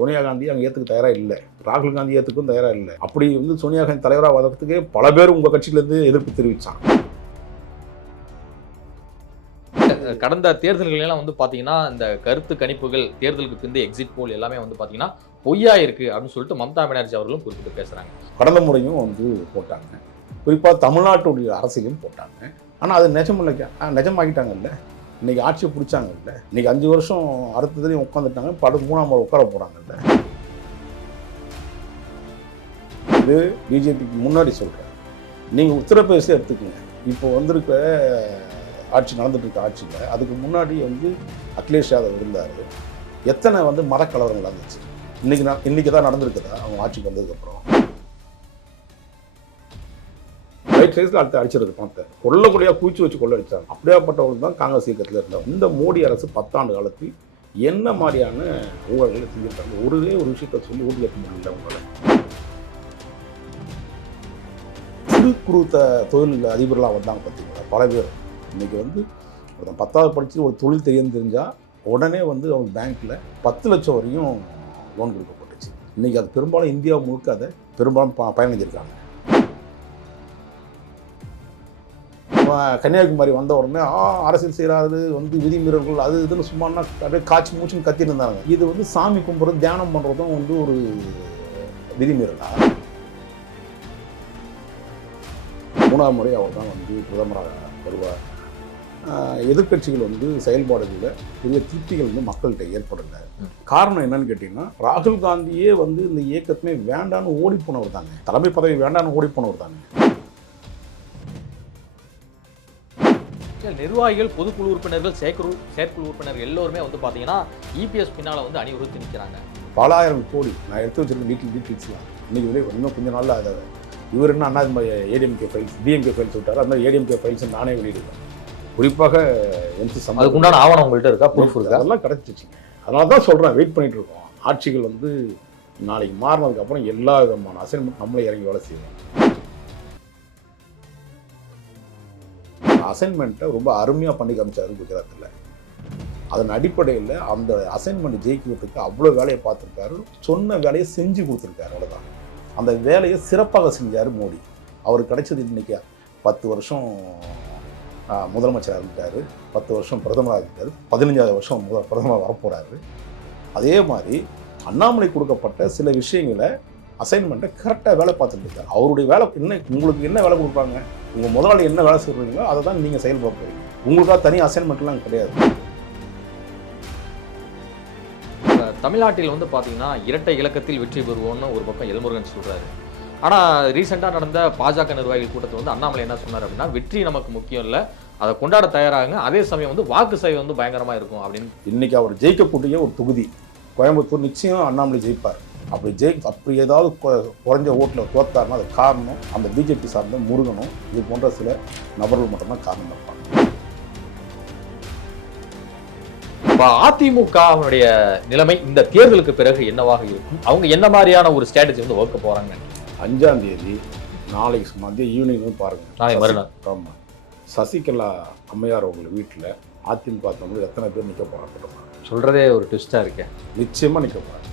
சோனியா காந்தி அங்கே ஏற்றுக்க தயாராக இல்லை. ராகுல் காந்தி ஏற்றுக்கும் தயாராக இல்லை. அப்படி வந்து சோனியா காந்தி தலைவராக வர்றதுக்கே பல பேர் உங்கள் கட்சியிலேருந்து எதிர்ப்பு தெரிவித்தாங்க கடந்த தேர்தல்கள் எல்லாம் வந்து பாத்தீங்கன்னா இந்த கருத்து கணிப்புகள் தேர்தலுக்கு பிந்தைய எக்ஸிட் போல் எல்லாமே வந்து பாத்தீங்கன்னா பொய்யா இருக்கு அப்படின்னு சொல்லிட்டு மம்தா பானர்ஜி அவர்களும் குறிப்பிட்டு பேசுறாங்க. கடந்த முறையும் வந்து போட்டாங்க. குறிப்பாக தமிழ்நாட்டுடைய அரசியலும் போட்டாங்க. ஆனால் அது நிஜமில்லைக்கா? நிஜமாக்கிட்டாங்கல்ல இன்னைக்கு ஆட்சியை பிடிச்சாங்கல்ல. இன்னைக்கு அஞ்சு வருஷம் அடுத்ததுலேயும் உட்காந்துட்டாங்க படு மூணாம் முறை உட்கார போகிறாங்கல்ல இது பிஜேபிக்கு முன்னாடி சொல்கிறேன் நீங்கள் உத்தரப்பிரதேசம் எடுத்துக்கோங்க. இப்போ வந்திருக்க ஆட்சி நடந்துட்டுருக்க ஆட்சியில் அதுக்கு முன்னாடி வந்து அகிலேஷ் யாதவ் இருந்தார். எத்தனை வந்து மதக்கலவரங்கள் நடந்துச்சு? இன்றைக்கி நான் இன்றைக்கி தான் நடந்திருக்குதா? அவங்க ஆட்சிக்கு வந்ததுக்கப்புறம் ரைட் சைஸில் அடுத்து அடிச்சிருது பணத்தை கொள்ளக்கூடியாக பூச்சி வச்சு கொள்ள அடித்தாங்க அப்படியாப்பட்டவங்க தான் காங்கிரஸ் இயக்கத்தில் இருந்தாங்க. இந்த மோடி அரசு பத்தாண்டு காலத்தில் என்ன மாதிரியான ஊழல்களை செஞ்சிருக்காங்க? ஒரே ஒரு விஷயத்தை சொல்லி ஊட்டி வைக்க முடியல உங்களை சிறு குறு த தொழில் அதிபர்களாக வந்தாங்க பார்த்தீங்களா? பல பேர். இன்னைக்கு வந்து ஒருத்தன் பத்தாவது படித்து ஒரு தொழில் தெரியும் தெரிஞ்சால் உடனே வந்து அவங்க பேங்க்கில் பத்து லட்சம் வரையும் லோன் கொடுக்கப்பட்டுச்சு. இன்றைக்கி அது பெரும்பாலும் இந்தியா முழுக்க அதை பெரும்பாலும் ப பயணிஞ்சிருக்காங்க அவன் கன்னியாகுமரி வந்த உடனே ஆ அரசியல் செய்கிறாரு வந்து விதிமீறல்கள் அது இதுன்னு சும்மானா அப்படியே காய்ச்சி மூச்சுன்னு கத்திட்டு இருந்தாங்க இது வந்து சாமி கும்பிட்றது தியானம் பண்ணுறதும் வந்து ஒரு விதிமீறலா. மூணாவது முறை அவர் தான் வந்து பிரதமராக வருவார். எதிர்கட்சிகள் எதிர்க்கட்சிகள் வந்து செயல்பாடுகளில் பெரிய திருப்திகள் வந்து மக்கள்கிட்ட ஏற்படலை. காரணம் என்னன்னு கேட்டிங்கன்னா ராகுல் காந்தியே வந்து இந்த இயக்கத்துமே வேண்டான்னு ஓடி போனவர் தாங்க. தலைமை பதவி வேண்டான்னு ஓடி போனவர் தாங்க. நிர்வாகிகள் பொதுக்குழு உறுப்பினர்கள் செயற்குழு செயற்குழு உறுப்பினர்கள் எல்லோருமே வந்து பாத்தீங்கன்னா இபிஎஸ் பின்னால வந்து அணிவகுத்து நிற்கிறாங்க பல ஆயிரம் கோடி நான் எடுத்து வச்சிருக்க டீட்டெயில் டீட்டெயில்ஸ்லாம் இன்னைக்கு வெளியே இன்னும் கொஞ்ச நாளில் அதை இவர் என்ன அண்ணா ஏடிஎம்கே ஃபைல்ஸ் டிஎம்கே ஃபைல்ஸ் விட்டார் அந்த ஏடிஎம்கே ஃபைல்ஸ் நானே வெளியிடுவேன். குறிப்பாக எம்பி சம்பா அதுக்கு உண்டான ஆவணம் உங்கள்கிட்ட இருக்கா? ப்ரூஃப் இருக்கா? அதெல்லாம் கிடச்சிச்சு. அதனால தான் சொல்கிறேன் வெயிட் பண்ணிட்டு இருக்கோம். ஆட்சிகள் வந்து நாளைக்கு மாறினதுக்கப்புறம் எல்லா விதமான அசைன்மெண்ட் நம்மளே இறங்கி வேலை செய்வோம். அசைன்மெண்ட்டை ரொம்ப அருமையாக பண்ணி காமிச்சாரு குஜராத்தில் அதன் அடிப்படையில் அந்த அசைன்மெண்ட் ஜெயிக்கிறதுக்கு அவ்வளோ வேலையை பார்த்துருக்காரு. சொன்ன வேலையை செஞ்சு கொடுத்துருக்காரு அவ்வளோதான் அந்த வேலையை சிறப்பாக செஞ்சார் மோடி. அவர் கிடைச்சது இன்றைக்கி பத்து வருஷம் முதலமைச்சராக இருக்காரு பத்து வருஷம் பிரதமராக இருக்காரு பதினஞ்சாவது வருஷம் முத பிரதமராக வரப்போகிறாரு அதே மாதிரி அண்ணாமலை கொடுக்கப்பட்ட சில விஷயங்களை அசைன்மெண்ட்டை கரெக்டாக வேலை பார்த்துட்டு இருக்காரு. அவருடைய வேலை என்ன உங்களுக்கு என்ன வேலை கொடுப்பாங்க உங்கள் முதலாளி என்ன வேலை செய்கிறீங்களோ அதை தான் நீங்கள் செயல்பட போகிறீங்க உங்களுக்காக தனி அசைன்மெண்ட்லாம் கிடையாது. தமிழ்நாட்டில் வந்து பாத்தீங்கன்னா இரட்டை இலக்கத்தில் வெற்றி பெறுவோம்னு ஒரு பக்கம் எல்முருகன் சொல்றாரு. ஆனா ரீசெண்டா நடந்த பாஜக நிர்வாகிகள் கூட்டத்தில் வந்து அண்ணாமலை என்ன சொன்னார் அப்படின்னா வெற்றி நமக்கு முக்கியம் இல்ல அதை கொண்டாட தயாராகுங்க அதே சமயம் வந்து வாக்கு சதவீதம் வந்து பயங்கரமா இருக்கும் அப்படின்னு. இன்னைக்கு அவர் ஜெயிக்கக்கூடிய ஒரு தொகுதி கோயம்புத்தூர் நிச்சயம் அண்ணாமலை ஜெயிப்பார். அப்படி ஜெயி அப்படி ஏதாவது குறைஞ்ச ஓட்டில் தோத்தாருன்னா அது காரணம். அந்த பிஜேபி சார்ந்த முருகனும் இது போன்ற சில நபர்கள் மட்டும்தான் காரணம் இருப்பாங்க. இப்ப அதிமுகவுடைய நிலைமை இந்த தேர்தலுக்கு பிறகு என்னவாக இருக்கும்? அவங்க என்ன மாதிரியான ஒரு ஸ்ட்ராட்டஜி வந்து வகுக்க போறாங்க அஞ்சாம் தேதி நாளைக்கு மதியம் ஈவினிங் வந்து பாருங்க. நாளை மறுநாள். ஆமாம் சசிகலா அம்மையார் அவங்க வீட்டில் அதிமுக தமிழ் எத்தனை பேர் நிற்க போகிறாங்க சொல்றதே ஒரு ட்விஸ்டா இருக்கேன் நிச்சயமாக நிற்க போகிறாங்க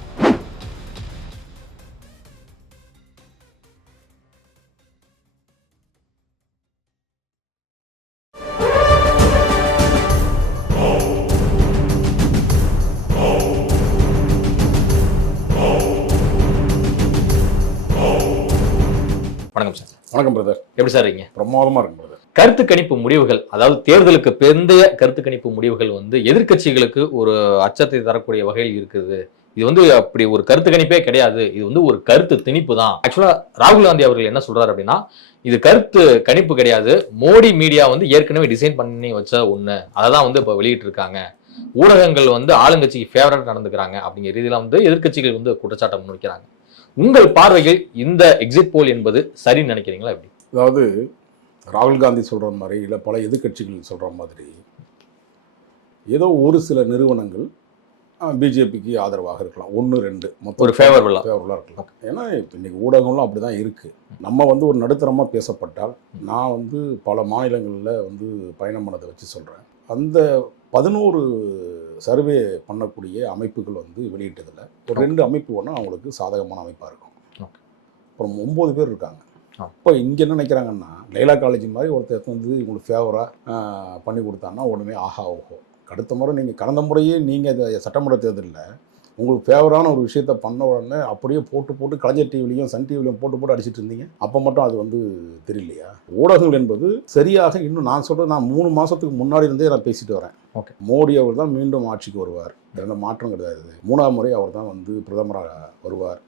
எப்படி சார் இருக்கீங்க? பிரமாதமாக பிரதர் கருத்து கணிப்பு முடிவுகள் அதாவது தேர்தலுக்கு பிந்தைய கருத்து கணிப்பு முடிவுகள் வந்து எதிர்க்கட்சிகளுக்கு ஒரு அச்சத்தை தரக்கூடிய வகையில் இருக்குது. இது வந்து அப்படி ஒரு கருத்து கணிப்பே கிடையாது. இது வந்து ஒரு கருத்து திணிப்பு தான். ஆக்சுவலா ராகுல் காந்தி அவர்கள் என்ன சொல்றாரு அப்படின்னா இது கருத்து கணிப்பு கிடையாது. மோடி மீடியா வந்து ஏற்கனவே டிசைன் பண்ணி வச்ச ஒண்ணு. அதை தான் வந்து இப்போ வெளியிட்டு இருக்காங்க ஊடகங்கள் வந்து ஆளுங்கட்சிக்கு ஃபேவரட் நடந்துக்கிறாங்க அப்படிங்கிற ரீதியில வந்து எதிர்க்கட்சிகள் வந்து குற்றச்சாட்டை முன்வைக்கிறாங்க. உங்கள் பார்வையில் இந்த எக்ஸிட் போல் என்பது சரின்னு நினைக்கிறீங்களா எப்படி? அதாவது ராகுல் காந்தி சொல்கிற மாதிரி இல்லை பல எதிர்க்கட்சிகள் சொல்கிற மாதிரி ஏதோ ஒரு சில நிறுவனங்கள் பிஜேபிக்கு ஆதரவாக இருக்கலாம். ஒன்று ரெண்டு. மொத்தம் ஒரு ஃபேவரபுளா ஃபேவரபுளாக இருக்கலாம். ஏன்னா இப்போ இன்றைக்கி ஊடகங்களும் அப்படி தான் இருக்குது நம்ம வந்து ஒரு நடுத்தரமாக பேசப்பட்டால் நான் வந்து பல மாநிலங்களில் வந்து பயணம் பண்ணதை வச்சு சொல்கிறேன் அந்த பதினோரு சர்வே பண்ணக்கூடிய அமைப்புகள் வந்து வெளியிட்டதில் ஒரு ரெண்டு அமைப்பு ஒன்று அவங்களுக்கு சாதகமான அமைப்பாக இருக்கும். அப்புறம் ஒம்பது பேர் இருக்காங்க. ஆ. இப்போ இங்கே என்ன நினைக்கிறாங்கன்னா லைலா காலேஜ் மாதிரி ஒருத்தர் வந்து உங்களுக்கு ஃபேவராக பண்ணி கொடுத்தான்னா உடனே ஆஹா ஓஹோ. அடுத்த முறை நீங்கள் கடந்த முறையே நீங்கள் சட்டமன்ற தேர்தலில் உங்களுக்கு ஃபேவரான ஒரு விஷயத்த பண்ண உடனே அப்படியே போட்டு போட்டு கலைஞர் டிவிலையும் சன் டிவிலையும் போட்டு போட்டு அடிச்சிட்டு இருந்தீங்க. அப்போ மட்டும் அது வந்து தெரியலையா? ஊடகங்கள் என்பது சரியாக இன்னும் நான் சொல்கிறது நான் மூணு மாதத்துக்கு முன்னாடி இருந்தே நான் பேசிட்டு வரேன். Okay. மோடி அவர் தான் மீண்டும் ஆட்சிக்கு வருவார். எந்த மாற்றம் கிடையாது மூணாவது முறை அவர் தான் வந்து பிரதமராக வருவார்.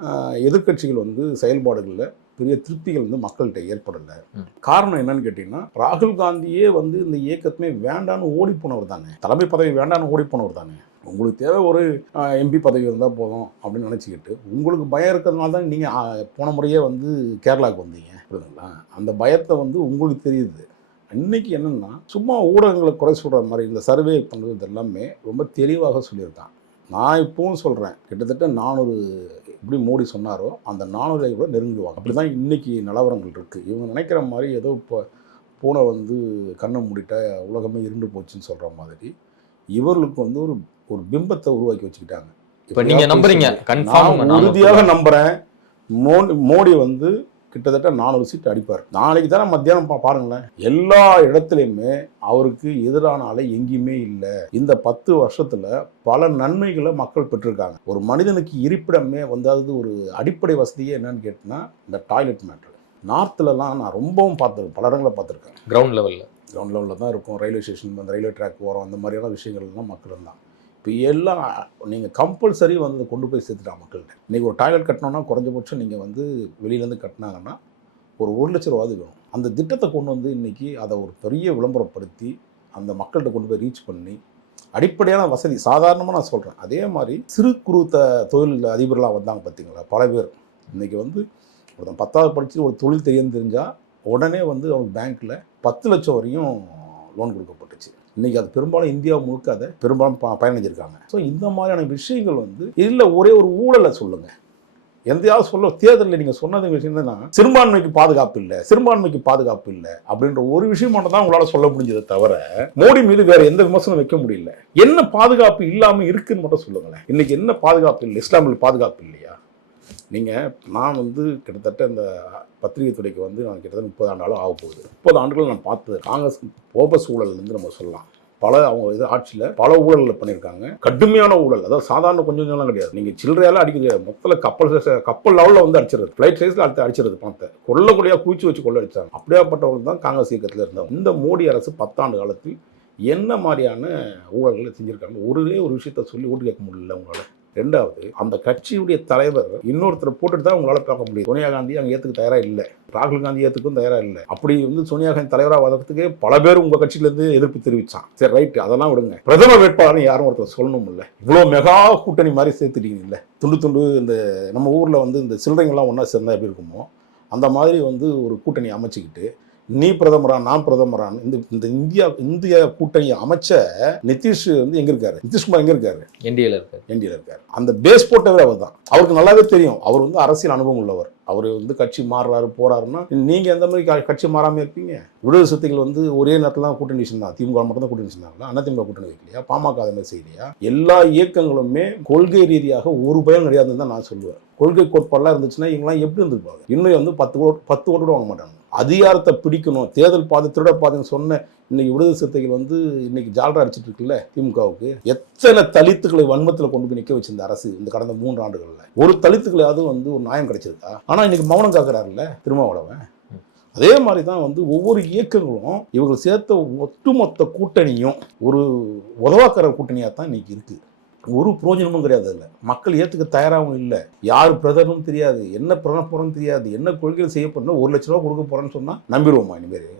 ஆஹ் எதிர்க்கட்சிகள் வந்து செயல்பாடுகளில் பெரிய திருப்திகள் வந்து மக்கள்கிட்ட ஏற்படலை. காரணம் என்னன்னு கேட்டிங்கன்னா ராகுல் காந்தியே வந்து இந்த இயக்கத்துமே வேண்டான்னு ஓடி போனவர் தானே. தலைமை பதவி வேண்டான்னு ஓடி போனவர் தானே. உங்களுக்கு தேவை ஒரு எம்பி பதவி இருந்தால் போதும் அப்படின்னு நினச்சிக்கிட்டு உங்களுக்கு பயம் இருக்கிறதுனால தான் நீங்கள் போன முறையே வந்து கேரளாவுக்கு வந்தீங்க. புரியுதுங்களா? அந்த பயத்தை வந்து உங்களுக்கு தெரியுது. இன்னைக்கு என்னென்னா சும்மா ஊடகங்களை குறை சொல்கிற மாதிரி இந்த சர்வே பண்ணுறது எல்லாமே ரொம்ப தெளிவாக சொல்லியிருக்கான். நான் இப்பவும் சொல்கிறேன் கிட்டத்தட்ட நானூறு எப்படி மோடி சொன்னாரோ அந்த நானூறை கூட நெருங்குவாங்க. அப்படி தான் இன்றைக்கி நிலவரங்கள் இருக்குது இவங்க நினைக்கிற மாதிரி ஏதோ இப்போ பூனை வந்து கண்ணை மூடிட்ட உலகமே இருண்டு போச்சுன்னு சொல்கிற மாதிரி இவர்களுக்கு வந்து ஒரு ஒரு பிம்பத்தை உருவாக்கி வச்சுக்கிட்டாங்க. இப்ப நீங்க நம்புறீங்க. கன்ஃபார்ம் உறுதியாக நம்புறேன். மோடி மோடி வந்து கிட்டத்தட்ட நானூறு சீட் அடிப்பார். நாளைக்கு தானே மத்தியானம் பா- பாருங்களேன். எல்லா இடத்துலையுமே அவருக்கு எதிரான அலை எங்கேயுமே இல்லை. இந்த பத்து வருஷத்துல பல நன்மைகளை மக்கள் பெற்றிருக்காங்க. ஒரு மனிதனுக்கு இருப்பிடமே வந்தாவது ஒரு அடிப்படை வசதியே என்னன்னு கேட்டினா இந்த டாய்லெட் மேட்ரு. நார்த்துலலாம் நான் ரொம்பவும் பார்த்துருக்கேன். பல இடங்களை பார்த்துருக்கேன். கிரவுண்ட் லெவல்ல கிரவுண்ட் லெவலில் தான் இருக்கும். ரயில்வே ஸ்டேஷன் அந்த ரயில்வே ட்ராக் ஓரம் அந்த மாதிரியான விஷயங்கள்லாம் மக்கள் இருந்தாங்க. இப்போ எல்லாம் நீங்கள் கம்பல்சரி வந்து கொண்டு போய் சேர்த்துட்டாங்க மக்கள்கிட்ட. இன்றைக்கி ஒரு டாய்லெட் கட்டணும்னா குறைஞ்சபட்சம் நீங்கள் வந்து வெளியிலேருந்து கட்டினாங்கன்னா ஒரு ஒரு லட்ச ரூபாது வேணும். அந்த திட்டத்தை கொண்டு வந்து இன்றைக்கி அதை ஒரு பெரிய விளம்பரப்படுத்தி அந்த மக்கள்கிட்ட கொண்டு போய் ரீச் பண்ணி அடிப்படையான வசதி சாதாரணமாக நான் சொல்கிறேன் அதே மாதிரி சிறு குறு த தொழில் அதிபர்களாக வந்தாங்க பார்த்தீங்களா? பல பேர். இன்றைக்கி வந்து ஒருத்தன் பத்தாவது படித்து ஒரு தொழில் தெரியும் தெரிஞ்சால் உடனே வந்து அவங்க பேங்க்கில் பத்து லட்சம் வரையும் லோன் கொடுக்கப்பட்டுச்சு. இன்றைக்கி அது பெரும்பாலும் இந்தியா முழுக்க அதை பெரும்பாலும் ப பயனடைஞ்சிருக்காங்க. ஸோ இந்த மாதிரியான விஷயங்கள் வந்து இல்லை ஒரே ஒரு ஊழலை சொல்லுங்கள் எந்தையாவது சொல்ல தேர்தலில் நீங்கள் சொன்னது விஷயம் என்னன்னா சிறுபான்மைக்கு பாதுகாப்பு இல்லை சிறுபான்மைக்கு பாதுகாப்பு இல்லை அப்படின்ற ஒரு விஷயம் மட்டும் தான் உங்களால் சொல்ல முடிஞ்சதை தவிர மோடி மீது வேற எந்த விமர்சனம் வைக்க முடியல. என்ன பாதுகாப்பு இல்லாமல் இருக்குன்னு மட்டும் சொல்லுங்களேன். இன்னைக்கு என்ன பாதுகாப்பு இல்லை இஸ்லாமில் பாதுகாப்பு இல்லையா? நீங்கள் நான் வந்து கிட்டத்தட்ட இந்த பத்திரிகை துறைக்கு வந்து நான் கிட்டத்தட்ட முப்பது ஆண்டாலும் ஆக போகுது. முப்பது ஆண்டுகள் நான் பார்த்தது. காங்கிரஸ் கோப சூழல்லேருந்து நம்ம சொல்லலாம். பல அவங்க இது ஆட்சியில் பல ஊழல்களை பண்ணியிருக்காங்க. கடுமையான ஊழல். அதாவது சாதாரண கொஞ்சம் கொஞ்சம்லாம் கிடையாது. நீங்கள் சில்லறையால அடிக்க மொத்தத்தில் கப்பல் கப்பல் லெவலில் வந்து அடிச்சிருது ஃப்ளைட் சைஸில் அடுத்து அடிச்சிருது பணத்தை கொள்ள குவிச்சு வச்சு கொள்ள அடிச்சாங்க. அப்படியாப்பட்டவர்கள் தான் காங்கிரஸ் இயக்கத்தில் இருந்தாங்க இந்த மோடி அரசு பத்தாண்டு காலத்தில் என்ன மாதிரியான ஊழல்களை செஞ்சுருக்காங்க ஒரே ஒரு விஷயத்த சொல்லி ஓட்டு கேட்க முடியல உங்களால். ரெண்டாவது அந்த கட்சியுடைய தலைவர் இன்னொருத்தரை போட்டுட்டு தான் உங்களால் பார்க்க முடியும். சோனியா காந்தி அங்கே ஏற்றுக்க தயாராக இல்லை. ராகுல் காந்தி ஏற்றுக்கும் தயாராக இல்லை. அப்படி வந்து சோனியா காந்தி தலைவராக வரதுக்கு பல பேர் உங்கள் கட்சியிலேருந்து எதிர்ப்பு தெரிவிச்சான். சரி ரைட்டு அதெல்லாம் விடுங்க. பிரதம வேட்பாளர்னு யாரும் ஒருத்தர் சொல்லணும் இல்லை இவ்வளோ மெகா கூட்டணி மாதிரி சேர்த்துட்டீங்க இல்லை துண்டு துண்டு இந்த நம்ம ஊரில் வந்து இந்த சில்லறைங்கள்லாம் ஒன்றா சேர்ந்தா எப்படி இருக்குமோ? அந்த மாதிரி வந்து ஒரு கூட்டணி அமைச்சுக்கிட்டு நீ பிரதமரா நான் பிரதமரான். இந்த இந்த இந்தியா இந்திய கூட்டணியை அமைச்ச நிதிஷ் வந்து எங்க இருக்காரு? நிதிஷ்குமார் எங்க இருக்காரு? என்டிஏல இருக்கு என்டியில் இருக்காரு. அந்த பேஸ் போட்டவர் அவர் தான் அவருக்கு நல்லாவே தெரியும். அவர் வந்து அரசியல் அனுபவம் உள்ளவர். அவர் வந்து கட்சி மாறுறாரு போறாருன்னா நீங்க எந்த மாதிரி கட்சி மாறாம இருப்பீங்க? விடுதலை சிறுத்தைகள் வந்து ஒரே நேரத்தில் தான் கூட்டணி வச்சிருந்தாங்க திமுக மட்டும் தான் கூட்டணி வச்சிருந்தாங்களா அதிமுக கூட்டணி வைக்கலையா? பாமக அதை மாதிரி செய்யலையா? எல்லா இயக்கங்களுமே கொள்கை ரீதியாக ஒரு பயம் கிடையாதுன்னு தான் நான் சொல்லுவேன். கொள்கை கோட்பாடுலாம் இருந்துச்சுன்னா இவங்களாம் எப்படி இருந்திருப்பாங்க? இன்னும் வந்து பத்து ஓட்டு பத்து ஓட்டு கூட வாங்க மாட்டாங்க அதிகாரத்தை பிடிக்கணும் தேர்தல் பாதை திருட பாதைன்னு சொன்ன இன்னைக்கு விடுதலை சிறுத்தைகள் வந்து இன்னைக்கு ஜால்ரா அடிச்சிட்டு இருக்குல்ல திமுகவுக்கு. எத்தனை தலித்துக்களை வன்மத்தில் கொண்டு போய் நிற்க வச்சிருந்த அரசு இந்த கடந்த மூன்று ஆண்டுகளில்? ஒரு தலித்துக்களையாவது வந்து ஒரு நியாயம் கிடைச்சிருக்கா? ஆனால் இன்னைக்கு மௌனம் காக்குறாருல்ல திருமாவளவன். அதே மாதிரி தான் வந்து ஒவ்வொரு இயக்கங்களும் இவர்கள் சேர்த்த ஒட்டுமொத்த கூட்டணியும் ஒரு உதவாக்கர கூட்டணியாக தான் இன்னைக்கு இருக்குது ஒரு புரோஜனமும் கிடையாது அதில். மக்கள் ஏற்றுக்க தயாராகவும் இல்லை. யார் பிரதமரும் தெரியாது. என்ன பண்ண போகிறோன்னு தெரியாது. என்ன கொள்கைகள் செய்ய போறோம்னா ஒரு லட்ச ரூபா கொடுக்க போகிறேன்னு சொன்னால் நம்பிடுவோமா இனிமேல்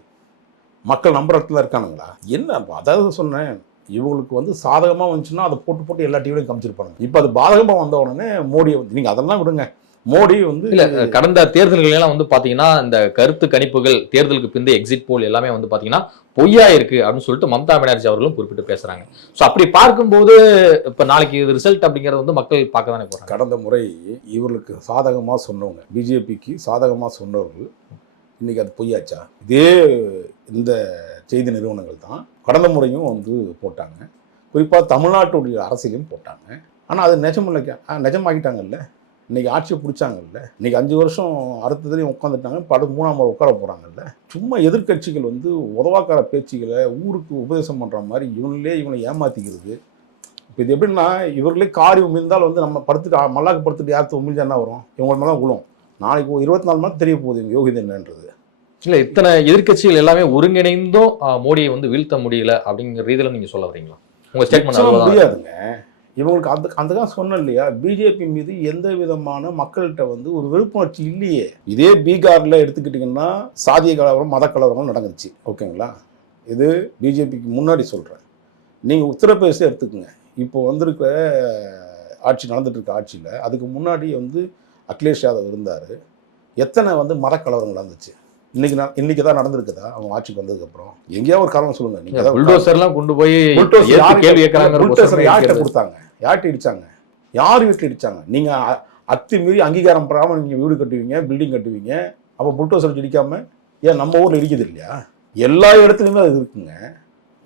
மக்கள் நம்புற இடத்துல இருக்கானுங்களா? என்ன அதாவது சொன்னேன். இவங்களுக்கு வந்து சாதகமாக வந்துச்சுன்னா அதை போட்டு போட்டு எல்லா டிவிலையும் காமிச்சிருப்பாங்க இப்போ அது பாதகமாக வந்த உடனே மோடியை வந்து நீங்கள் அதெல்லாம் விடுங்க. மோடி வந்து இல்ல கடந்த தேர்தல்கள் எல்லாம் வந்து பாத்தீங்கன்னா இந்த கருத்து கணிப்புகள் தேர்தலுக்கு பிந்தைய எக்ஸிட் போல் எல்லாமே வந்து பாத்தீங்கன்னா பொய்யா இருக்கு அப்படின்னு சொல்லிட்டு மம்தா பானர்ஜி அவர்களும் குறிப்பிட்டு பேசுறாங்க. ஸோ அப்படி பார்க்கும்போது இப்போ நாளைக்கு இது ரிசல்ட் அப்படிங்கிறது வந்து மக்கள் பார்க்க தானே போறாங்க. கடந்த முறை இவர்களுக்கு சாதகமாக சொன்னவங்க பிஜேபிக்கு சாதகமாக சொன்னவர்கள் இன்னைக்கு அது பொய்யாச்சா? இதே இந்த செய்தி நிறுவனங்கள் தான் கடந்த முறையும் வந்து போட்டாங்க. குறிப்பாக தமிழ்நாட்டுடைய அரசியலையும் போட்டாங்க. ஆனால் அது நிஜமில்ல நிஜமாகிட்டாங்கல்ல இன்னைக்கு ஆட்சியை பிடிச்சாங்கல்ல? இன்னைக்கு அஞ்சு வருஷம் அடுத்ததுலேயும் உட்காந்துட்டாங்க படு மூணாம் முறை உட்கார போகிறாங்கல்ல சும்மா எதிர்க்கட்சிகள் வந்து உதவாக்கார பேச்சுகளை ஊருக்கு உபதேசம் பண்ணுற மாதிரி இவங்களே இவங்களை ஏமாத்திக்கிறது. இப்போ இது எப்படின்னா இவர்களே காரி உமிழ்ந்தால் வந்து நம்ம படுத்துட்டு மல்லாக்கு படுத்துட்டு யாருக்கு உமிழ்ந்தா என்ன வரும்? இவங்க மேலே விழும். நாளைக்கு இருபத்தி நாலு மணி தெரிய போகுது இவங்க யோகிதை என்னன்றது. இல்ல இத்தனை எதிர்க்கட்சிகள் எல்லாமே ஒருங்கிணைந்தும் மோடியை வந்து வீழ்த்த முடியல அப்படிங்கிற ரீதியில நீங்க சொல்ல வரீங்களா? உங்க ஸ்டேட்மெண்ட் முடியாதுங்க. இவங்களுக்கு அந்த அந்த தான் சொன்னேன் இல்லையா? பிஜேபி மீது எந்த விதமான மக்கள்கிட்ட வந்து ஒரு விருப்பமாட்சி இல்லையே? இதே பீகாரில் எடுத்துக்கிட்டிங்கன்னா சாதிய கலவரம் மத கலவரம் நடந்துச்சு. ஓகேங்களா? இது பிஜேபிக்கு முன்னாடி சொல்கிறேன் நீங்கள் உத்தரப்பிரதேசம் எடுத்துக்கோங்க. இப்போ வந்திருக்க ஆட்சி நடந்துட்டு ஆட்சியில் அதுக்கு முன்னாடி வந்து அகிலேஷ் யாதவ் இருந்தார். எத்தனை வந்து மதக்கலவரங்கள் நடந்துச்சு? இன்னைக்கு நான் இன்னைக்கு தான் நடந்திருக்குதா? அவங்க ஆட்சிக்கு வந்ததுக்கப்புறம். எங்கேயாவது ஒரு காரணம் சொல்லுங்க. நீங்கள் ஏதாவது ஒரு புல்டோசர் எல்லாம் கொண்டு போய் புல்டோசர் யார்கிட்ட. கொடுத்தாங்க? யார்கிட்ட இடிச்சாங்க? யார் வீட்டில் இடிச்சாங்க? நீங்க அ- அத்துமீறி அங்கீகாரம் பெறாம நீங்க வீடு கட்டுவீங்க பில்டிங் கட்டுவீங்க. அப்போ புல்டோசர் இடிக்காம ஏன் நம்ம ஊர்ல இடிக்குது இல்லையா? எல்லா இடத்துலயுமே அது இருக்குங்க.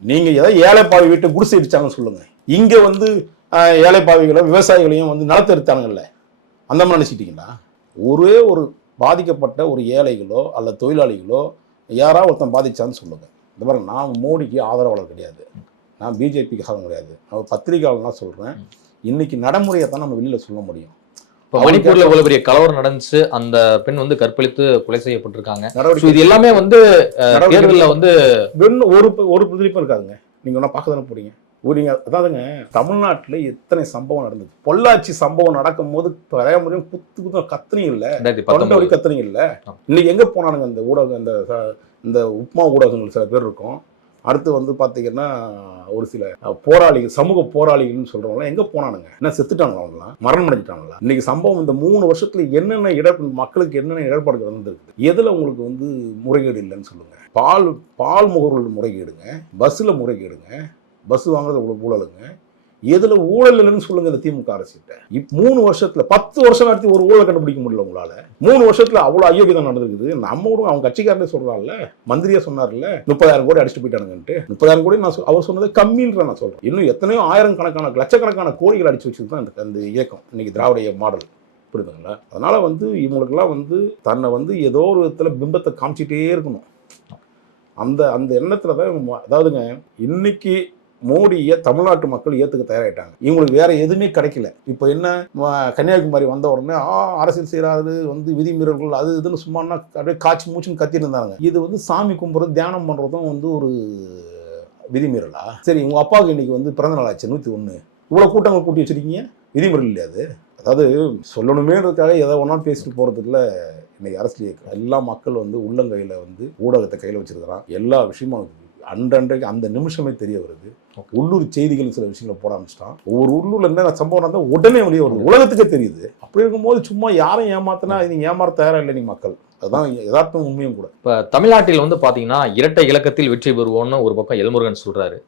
நீங்க ஏதாவது ஏழைப்பாவி வீட்டை குடிசை இடிச்சாங்கன்னு சொல்லுங்க. இங்க வந்து ஏழைப்பாவிகளும் விவசாயிகளையும் வந்து நிலத்தை எடுத்தாங்கல்ல அந்த மாதிரி நினைச்சிட்டீங்களா? ஒரே ஒரு பாதிக்கப்பட்ட ஒரு ஏழைகளோ அல்ல தொழிலாளிகளோ யாராவது ஒருத்தன் பாதிச்சான்னு சொல்லுங்க. இந்த மாதிரி நான் மோடிக்கு ஆதரவாளர் கிடையாது. நான் பிஜேபிக்கு ஆதரவு கிடையாது. நான் பத்திரிகையாளர்லாம் சொல்கிறேன் இன்னைக்கு நடைமுறையை தான் நம்ம வெளியில் சொல்ல முடியும். இப்ப மணிப்பூர்ல இவ்வளவு பெரிய கலவரம் நடந்துச்சு. அந்த பெண் வந்து கற்பழித்து கொலை செய்யப்பட்டிருக்காங்க. இது எல்லாமே வந்து தேர்தல்ல வந்து ஒரு ஒரு பிரதிலிப்பும் இருக்காதுங்க. நீங்கள் ஒன்றா பார்க்க தானே போறீங்க. ஒரு நீங்கள் அதாவதுங்க தமிழ்நாட்டில் எத்தனை சம்பவம் நடந்தது? பொள்ளாச்சி சம்பவம் நடக்கும்போது பழைய முறையும் குத்து குத்து கத்துனீங்க இல்ல? ரெண்டாயிரத்தி தொண்டை இல்ல? ஆமா. இன்னைக்கு எங்க போனானுங்க இந்த ஊடகம் இந்த இந்த உப்மா ஊடகங்கள் சில பேர் இருக்கும். அடுத்து வந்து பாத்தீங்கன்னா ஒரு சில போராளிகள் சமூக போராளிகள்னு சொல்றவங்க எங்க போனானுங்க? என்ன செத்துட்டாங்களா அவங்களாம் மரணம் அடைஞ்சிட்டாங்களா இன்னைக்கு சம்பவம் இந்த மூணு வருஷத்துல என்னென்ன இட மக்களுக்கு என்னென்ன இடர்பாடுகள் நடந்திருக்கு? எதுல உங்களுக்கு வந்து முறைகேடு இல்லைன்னு சொல்லுங்க. பால் பால் முகவர்கள் முறைகேடுங்க பஸ்ஸில் முறைகேடுங்க பஸ் வாங்குறது உங்களுக்கு ஊழலுங்க எதில் ஊழல் இல்லைன்னு சொல்லுங்க இந்த திமுக அரசிட்ட. இப் மூணு வருஷத்துல பத்து வருஷம் நடத்தி ஒரு ஊழல் கண்டுபிடிக்க முடியல உங்களால. மூணு வருஷத்துல அவ்வளோ அயோக்கியம் நடந்திருக்குது. நம்ம கூட அவங்க கட்சிக்காரனே சொல்றான்ல மந்திரியா சொன்னார்ல முப்பதாயிரம் கோடி அடிச்சுட்டு போயிட்டானுங்கன்ட்டு. முப்பதாயிரம் கோடி நான் அவர் சொன்னது கம்மின்ற நான் சொல்றேன். இன்னும் எத்தனையோ ஆயிரம் கணக்கான லட்சக்கணக்கான கோடிகள் அடிச்சு வச்சது தான் இந்த அந்த இயக்கம். இன்னைக்கு திராவிட மாடல். புரியுதுங்களா? அதனால வந்து இவங்களுக்கெல்லாம் வந்து தன்னை வந்து ஏதோ ஒரு விதத்துல பிம்பத்தை காமிச்சிட்டே இருக்கணும். அந்த அந்த எண்ணத்துல தான் அதாவதுங்க இன்னைக்கு மோடியை தமிழ்நாட்டு மக்கள் ஏத்துக்க தயாராயிட்டாங்க. இவங்களுக்கு வேற எதுவுமே கிடைக்கல. இப்போ என்ன கன்னியாகுமரி வந்த உடனே ஆ அரசியல் செய்யறாரு வந்து விதிமீறல்கள் அது இதுன்னு சும்மானா அப்படியே காய்ச்சி மூச்சுன்னு கத்திட்டு இருந்தாங்க இது வந்து சாமி கும்பிட்றது தியானம் பண்றதும் வந்து ஒரு விதிமீறலா சரி உங்க அப்பாவுக்கு இன்னைக்கு வந்து பிறந்த நாள் ஆச்சு நூத்தி ஒன்று இவ்வளவு கூட்டங்கள் கூட்டி வச்சிருக்கீங்க? விதிமுறை இல்லையா அது? அதாவது சொல்லணுமேன்றதுக்காக எதை ஒன்றா பேசிட்டு போகிறதுல இன்னைக்கு அரசியல் எல்லா மக்கள் வந்து உள்ளங்கையில் வந்து ஊடகத்தை கையில் வச்சிருக்கிறான். எல்லா விஷயமும் அவனுக்கு அன்றன்றைக்கு அந்த நிமிஷமே தெரிய வருது. உள்ளூர் செய்திகள் சில விஷயங்களை போட ஆரம்பிச்சிட்டான். ஒவ்வொரு உள்ளூர்ல என்ன சம்பவம் நடந்தால் உடனே வெளியே வருது. உலகத்துக்கே தெரியுது. அப்படி இருக்கும்போது சும்மா யாரையும் ஏமாத்தினா நீங்க ஏமாற தயாரா இல்லை நீங்க மக்கள். அதுதான் யதார்த்தம் உண்மையும் கூட. இப்ப தமிழ்நாட்டில் வந்து பாத்தீங்கன்னா இரட்டை இலக்கத்தில் வெற்றி பெறுவோம்னு ஒரு பக்கம் எல்முருகன் சொல்றாரு.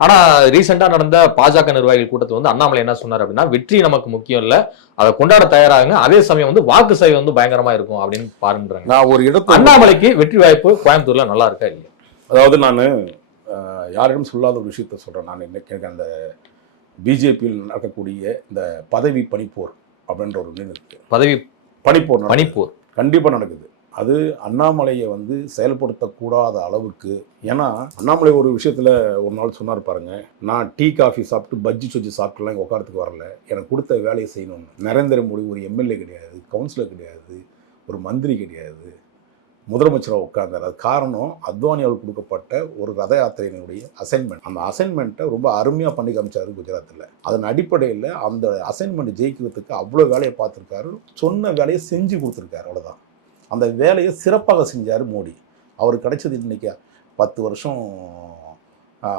ஆனா ரீசெண்டா நடந்த பாஜக நிர்வாகிகள் கூட்டத்தில் வந்து அண்ணாமலை என்ன சொன்னார் அப்படின்னா வெற்றி நமக்கு முக்கியம் இல்ல. அதை கொண்டாட தயாராகுங்க. அதே சமயம் வந்து வாக்கு சதவீதம் வந்து பயங்கரமா இருக்கும் அப்படின்னு பாருன்றாங்க. நான் ஒரு இடத்துல அண்ணாமலைக்கு வெற்றி வாய்ப்பு கோயம்புத்தூர்ல நல்லா இருக்கா இல்லையா? அதாவது நான் யாரிடம் சொல்லாத ஒரு விஷயத்த சொல்கிறேன் நான் இன்னைக்கு அந்த பிஜேபியில் நடக்கக்கூடிய இந்த பதவி பணிப்போர் அப்படின்ற ஒரு இருக்கு. பதவி பணிப்போர். பணிப்போர். கண்டிப்பாக நடக்குது. அது அண்ணாமலையை வந்து செயல்படுத்தக்கூடாத அளவுக்கு ஏன்னா அண்ணாமலை ஒரு விஷயத்தில் ஒரு நாள் சொன்னார் பாருங்க நான் டீ காஃபி சாப்பிட்டு பஜ்ஜி சொஜ்ஜி சாப்பிட்டுலாம் இங்கே உட்காரத்துக்கு வரல. எனக்கு கொடுத்த வேலையை செய்யணும்னு. நரேந்திர மோடி ஒரு எம்எல்ஏ கிடையாது கவுன்சிலர் கிடையாது ஒரு மந்திரி கிடையாது. முதலமைச்சராக உட்கார்ந்தார். அது காரணம் அத்வானி கொடுக்கப்பட்ட ஒரு ரத யாத்திரையினுடைய அசைன்மெண்ட் அந்த அசைன்மெண்ட்டை ரொம்ப அருமையாக பண்ணி காமிச்சாரு குஜராத்தில் அதன் அடிப்படையில் அந்த அசைன்மெண்ட் ஜெயிக்கிறதுக்கு அவ்வளோ வேலையை பார்த்துருக்காரு. சொன்ன வேலையை செஞ்சு கொடுத்துருக்காரு. அவ்வளோதான் அந்த வேலையை சிறப்பாக செஞ்சார் மோடி. அவருக்கு கிடைச்சது இன்றைக்கி பத்து வருஷம்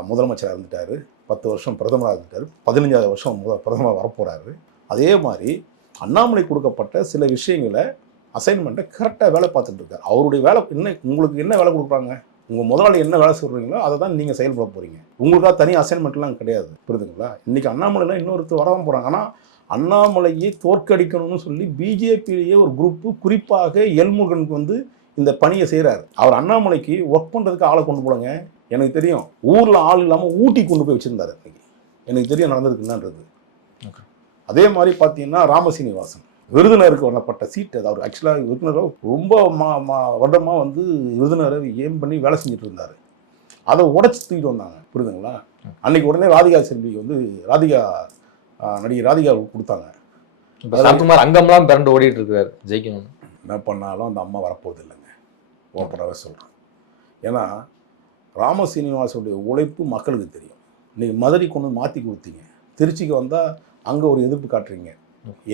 முதலமைச்சராக இருந்துட்டார். பத்து வருஷம் பிரதமராக இருந்துட்டார். பதினஞ்சாவது வருஷம் முத பிரதமராக வரப்போகிறாரு அதே மாதிரி அண்ணாமலை கொடுக்கப்பட்ட சில விஷயங்களை அசைன்மெண்ட்டை கரெக்டாக வேலை பார்த்துட்டு இருக்காரு. அவருடைய வேலை என்ன உங்களுக்கு என்ன வேலை கொடுக்குறாங்க? உங்கள் முதலாளி என்ன வேலை சொல்கிறீங்களோ அதை தான் நீங்கள் செயல்பட போகிறீங்க உங்களுக்காக தனி அசைன்மெண்ட்லாம் கிடையாது. புரியுதுங்களா? இன்றைக்கி அண்ணாமலைலாம் இன்னொருத்தர் வரவும் போகிறாங்க ஆனால் அண்ணாமலையை தோற்கடிக்கணும்னு சொல்லி பிஜேபியிலேயே ஒரு குரூப்பு குறிப்பாக எல்முருகனுக்கு வந்து இந்த பணியை செய்கிறாரு அவர் அண்ணாமலைக்கு ஒர்க் பண்ணுறதுக்கு ஆளை கொண்டு போலங்க. எனக்கு தெரியும் ஊரில் ஆள் இல்லாமல் ஊட்டி கொண்டு போய் வச்சுருந்தாரு இன்னைக்கு. எனக்கு தெரியும் நடந்திருக்கு என்னன்றது. Okay. அதே மாதிரி பார்த்தீங்கன்னா ராமசீனிவாசன். விருதுநருக்கு வரப்பட்ட சீட் அதாவது ஆக்சுவலாக விருதுநர் ரொம்ப மா மா வருடமாக வந்து விருதுநரை ஏம் பண்ணி வேலை செஞ்சுட்டு இருந்தார். அதை உடச்சி தூக்கிட்டு வந்தாங்க. புரியுதுங்களா? அன்னைக்கு உடனே ராதிகா செல்வி வந்து ராதிகா நடிகை ராதிகாவுக்கு கொடுத்தாங்க. சரத்குமார் அங்கம்லாம் பிறண்டு ஓடிட்டு இருக்காரு ஜெயிக்கணும் என்ன பண்ணாலும் அந்த அம்மா வரப்போகுது இல்லைங்க ஓப்பனாகவே சொல்கிறேன் ஏன்னா ராம சீனிவாசனுடைய உழைப்பு மக்களுக்கு தெரியும். இன்னைக்கு மதுரை கொண்டு மாற்றி கொடுத்தீங்க. திருச்சிக்கு வந்தால் அங்கே ஒரு எதிர்ப்பு காட்டுறீங்க.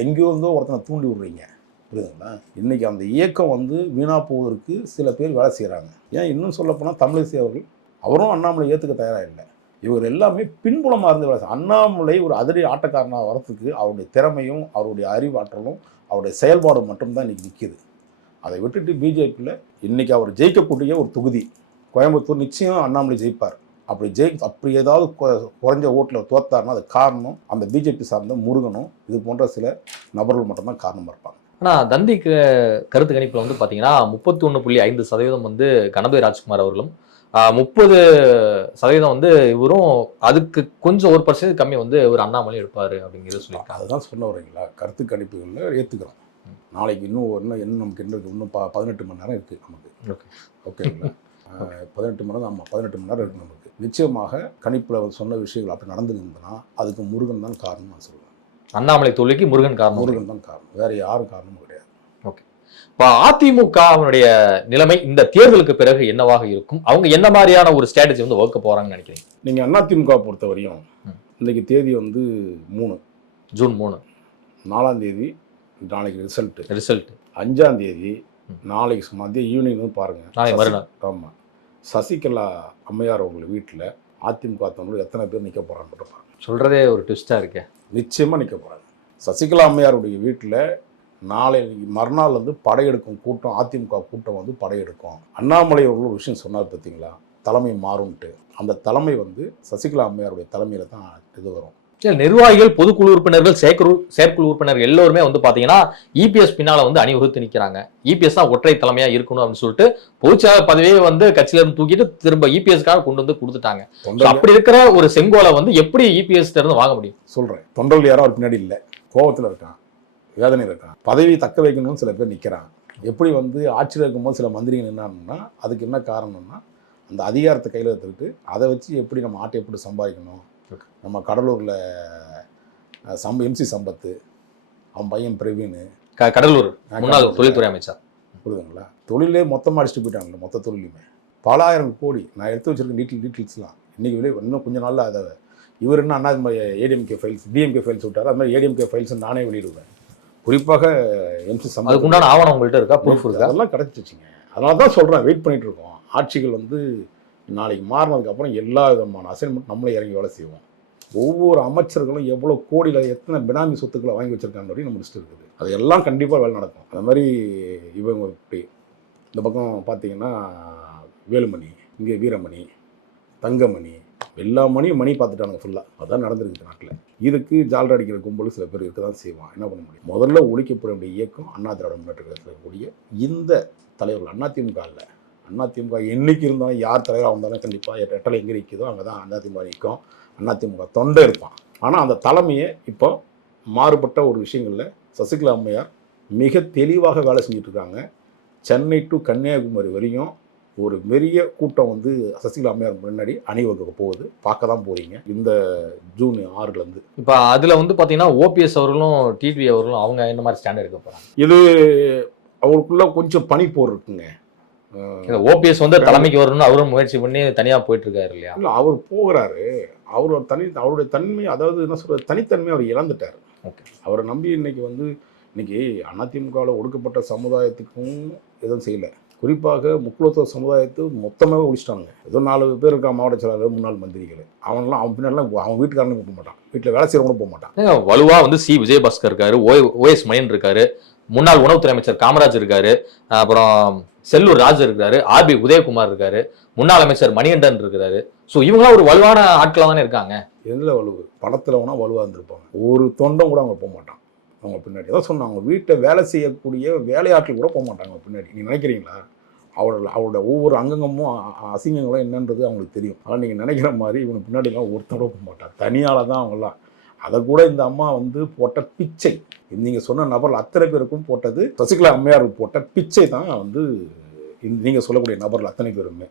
எங்கேயோ இருந்தோ ஒருத்தனை தூண்டி விடுறீங்க. புரியுதுங்களா? இன்றைக்கி அந்த இயக்கம் வந்து வீணாக போவதற்கு சில பேர் வேலை செய்கிறாங்க ஏன் இன்னும் சொல்லப்போனால் தமிழிசை அவர்கள் அவரும் அண்ணாமலை ஏற்றுக்க தயாராக இல்லை. இவர் எல்லாமே பின்புலமாக இருந்து வேலை அண்ணாமலை ஒரு அதிரி ஆட்டக்காரனாக வரத்துக்கு அவருடைய திறமையும் அவருடைய அறிவாற்றலும் அவருடைய செயல்பாடும் மட்டும்தான் இன்றைக்கி நிற்கிது அதை விட்டுட்டு பிஜேபியில் இன்றைக்கி அவர் ஜெயிக்கக்கூடிய ஒரு தொகுதி கோயம்புத்தூர் நிச்சயம் அண்ணாமலை ஜெயிப்பார். அப்படி ஜெயி அப்படி ஏதாவது குறைஞ்ச ஓட்டில் தோத்தாருன்னா அது காரணம். அந்த பிஜேபி சார்ந்த முருகனும் இது போன்ற சில நபர்கள் மட்டும்தான் காரணமாக இருப்பாங்க. ஆனா தந்திக்கு கருத்து கணிப்புல வந்து பாத்தீங்கன்னா முப்பத்தி ஒண்ணு புள்ளி ஐந்து சதவீதம் வந்து கணபதி ராஜ்குமார் அவர்களும் முப்பது சதவீதம் வந்து இவரும் அதுக்கு கொஞ்சம் ஒரு பர்சன்ட் கம்மி வந்து ஒரு அண்ணாமலை எடுப்பாரு அப்படிங்கிறது சொல்லியிருக்காங்க. அதுதான் சொன்ன வரீங்களா? கருத்து கணிப்புகளில் ஏற்றுக்கிறோம் நாளைக்கு இன்னும் இன்னும் இன்னும் நமக்கு என்ன இருக்குது இன்னும் ப பதினெட்டு மணி நேரம் இருக்குது நமக்கு. Okay. ஓகேங்களா? பதினெட்டு மணி நேரம் ஆமாம் பதினெட்டு மணி நேரம் இருக்குது நமக்கு. நிச்சயமாக கணிப்பில் சொன்ன விஷயங்கள் அப்படி நடந்துருந்ததுன்னா அதுக்கு முருகன் தான் காரணம் நான் சொல்லுவேன். அண்ணாமலை தோல்விக்கு முருகன் காரணம் முருகன் தான் காரணம். வேற யாரும் காரணமும் கிடையாது. இப்ப அதிமுகவினுடைய நிலைமை இந்த தேர்தலுக்கு பிறகு என்னவாக இருக்கும்? அவங்க என்ன மாதிரியான ஒரு ஸ்ட்ராட்டஜி வந்து வகுக்க போறாங்கன்னு நினைக்கிறீங்க? நீங்கள் அதிமுக பொறுத்த வரையும். இன்னைக்கு தேதி வந்து மூணு. ஜூன் மூணு. நாலாம் தேதி நாளைக்கு ரிசல்ட்டு ரிசல்ட் அஞ்சாம் தேதி. நாளைக்கு மதிய ஈவினிங் வந்து பாருங்க. நாளை மறுநாள். ஆமா. சசிகலா அம்மையார் அவங்க வீட்டில் அதிமுக தமிழ் எத்தனை பேர் நிற்க மட்டும் பாருங்க. சொல்றதே ஒரு ட்விஸ்டா இருக்கு. நிச்சயமா நிற்க போறாங்க. சசிகலா அம்மையாருடைய வீட்டில் நாளை மறுநாள் வந்து படையெடுக்கும் கூட்டம் அதிமுக கூட்டம் வந்து படையெடுக்கும். அண்ணாமலை அவர்கள் ஒரு விஷயம் சொன்னார் பார்த்தீங்களா? தலைமை மாறும்ட்டு. அந்த தலைமை வந்து சசிகலா அம்மையாருடைய தலைமையில தான் இது வரும். நிர்வாகிகள் பொதுக்குழு உறுப்பினர்கள் செயற்குழு செயற்குழு உறுப்பினர் எல்லோருமே வந்து பாத்தீங்கன்னா இபிஎஸ் பின்னால வந்து அணிவகுத்து நிக்கிறாங்க. இபிஎஸ் தான் ஒற்றை தலைமையா இருக்கணும் அப்படின்னு சொல்லிட்டு பொதுச்செயலாளர் பதவியே வந்து கட்சியில இருந்து தூக்கிட்டு திரும்ப இபிஎஸ்க்காக கொண்டு வந்து கொடுத்துட்டாங்க. அப்படி இருக்கிற ஒரு செங்கோலை வந்து எப்படி இபிஎஸ் இருந்து வாங்க முடியும்? சொல்றேன். தொண்டர்கள் யாரும் அவர் பின்னாடி இல்லை. கோபத்தில் இருக்கான். வேதனை இருக்கான். பதவி தக்க வைக்கணும்னு சில பேர் நிற்கிறான் எப்படி வந்து ஆட்சியில் இருக்கும்போது சில மந்திரிகள் என்னன்னா அதுக்கு என்ன காரணம்னா அந்த அதிகாரத்தை கையில் எடுத்துக்கிட்டு அதை வச்சு எப்படி நம்ம ஆட்டை எப்படி சம்பாதிக்கணும். நம்ம கடலூரில் சம்ப எம்சி சம்பத்து அவன் பையன் பிரவீன். க- கடலூர் முன்னாள் தொழில்துறை அமைச்சர். புரியுதுங்களா? தொழிலே மொத்தமாக அடிச்சுட்டு போயிட்டாங்கல்ல மொத்த தொழிலுமே. பலாயிரம் கோடி நான் எடுத்து வச்சிருக்க டீட்டெயில் டீட்டெயில்ஸ்லாம் இன்றைக்கி வெளியே இன்னும் கொஞ்ச நாளில் அதை இவர் என்ன அண்ணா மாதிரி ஏடிஎம்கே ஃபைல்ஸ் டிஎம்கே ஃபைல்ஸ் விட்டார் அது மாதிரி ஏடிஎம்கே ஃபைல்ஸ் நானே வெளியிடுவேன். குறிப்பாக எம்சி அதுக்கு உண்டான ஆவணம் உங்கள்கிட்ட இருக்கா? ப்ரூஃப் இருக்கா? அதெல்லாம் கிடச்சிச்சிங்க. அதனால தான் சொல்கிறேன் வெயிட் பண்ணிட்டு இருக்கோம். ஆட்சிகள் வந்து நாளைக்கு மாறினதுக்கு அப்புறம் எல்லா விதமான அசைன்மெண்ட் நம்மளே இறங்கி வேலை செய்வோம். ஒவ்வொரு அமைச்சர்களும் எவ்வளோ கோடியில் எத்தனை பினாமி சொத்துக்களை வாங்கி வச்சிருக்காங்க அப்படின்னு நம்ம லிஸ்ட் இருக்குது. அது எல்லாம் கண்டிப்பாக வேலை நடக்கும். அது மாதிரி இவங்க இப்படி. இந்த பக்கம் பார்த்தீங்கன்னா வேலுமணி இங்கே வீரமணி தங்கமணி எல்லா மணியும் மணி பார்த்துட்டாங்க ஃபுல்லாக அதான் நடந்திருக்கு நாட்டில். இதுக்கு ஜாலர் அடிக்கிற கும்பல் சில பேர் இருக்க தான் செய்வான். என்ன பண்ண முடியும்? முதல்ல ஒழிக்கப்பட வேண்டிய இயக்கம் அண்ணா திராவிட முன்னேற்ற கழகத்தில் இருக்கக்கூடிய இந்த தலைவர்கள் அதிமுக இல்லை அதிமுக என்னைக்கு இருந்தாலும் யார் தலைவராக வந்தாலும் கண்டிப்பாக எட்டலை எங்கே நிற்குதோ அங்கே தான் அதிமுக நிற்கும் அதிமுக தொண்டை இருப்பான். ஆனால் அந்த தலைமையை இப்போ மாறுபட்ட ஒரு விஷயங்களில் சசிகலா அம்மையார் மிக தெளிவாக வேலை செஞ்சுட்டு இருக்காங்க சென்னை டு கன்னியாகுமரி வரையும் ஒரு பெரிய கூட்டம் வந்து சசிகலா அம்மையார் முன்னாடி அணிவகுக்க போகுது. பார்க்க தான் போறீங்க. இந்த ஜூன் ஆறுலேருந்து இப்ப அதுல வந்து பாத்தீங்கன்னா ஓபிஎஸ் அவர்களும் டிடிவி அவர்களும் அவங்க என்ன மாதிரி ஸ்டாண்ட் எடுக்க போறாங்க. இது அவருக்குள்ள கொஞ்சம் பனிப்போர் இருக்குங்க. அஹ் ஓபிஎஸ் வந்து தலைமைக்கு வரணும்னு அவரும் முயற்சி பண்ணி தனியா போயிட்டு இருக்காரு இல்லையா? இல்ல அவர் போகிறாரு. அவர் தனி அவருடைய தன்மை அதாவது என்ன சொல்றது தனித்தன்மை அவர் இழந்துட்டார். Okay. அவரை நம்பி இன்னைக்கு வந்து இன்னைக்கு அதிமுகவில் ஒடுக்கப்பட்ட சமுதாயத்துக்கும் எதுவும் செய்யல. குறிப்பாக முக்குலத்துவ சமுதாயத்தை மொத்தமாகவே ஒழிச்சிட்டாங்க ஏதோ நாலு பேர் இருக்கா மாவட்ட செயலாளர் முன்னாள் மந்திரிகள். அவன்லாம் அவன் பின்னாடிலாம் அவன் வீட்டுக்காரனும் போக மாட்டான். வீட்டில் வேலை செய்கிறவங்க போக மாட்டான். ஏங்க, வலுவா வந்து சி. விஜயபாஸ்கர் இருக்காரு ஓஎஸ் மயன் இருக்காரு. முன்னாள் உணவுத்துறை அமைச்சர் காமராஜ் இருக்காரு. அப்புறம் செல்லூர் ராஜ் இருக்காரு. ஆர்பி உதயகுமார் இருக்காரு. முன்னாள் அமைச்சர் மணிகண்டன் இருக்கிறாரு. ஸோ இவங்களாம் ஒரு வலுவான ஆட்களாக தானே இருக்காங்க. எதில் வலுவு? படத்தில் வேணால் வலுவாக இருந்திருப்பாங்க. ஒரு தொண்டம் கூட அவங்க போக மாட்டான் அவங்க பின்னாடி. அதான் சொன்னாங்க வீட்டை வேலை செய்யக்கூடிய வேலையாட்கள் கூட போக மாட்டாங்க பின்னாடி. நீ நினைக்கிறீங்களா? அவரோட அவரோட ஒவ்வொரு அங்கங்கமும் அசிங்கங்களும் என்னன்றது அவங்களுக்கு தெரியும். ஆனால் நீங்கள் நினைக்கிற மாதிரி இவனுக்கு பின்னாடிலாம் ஒருத்தரோட போக மாட்டார் தனியால் தான் அவங்களாம் அதை கூட இந்த அம்மா வந்து போட்ட பிச்சை. நீங்கள் சொன்ன நபரில் அத்தனை பேருக்கும் போட்டது சசிகலா அம்மையாருக்கு போட்ட பிச்சை தான் வந்து நீங்கள் சொல்லக்கூடிய நபர்கள் அத்தனை பேருமே.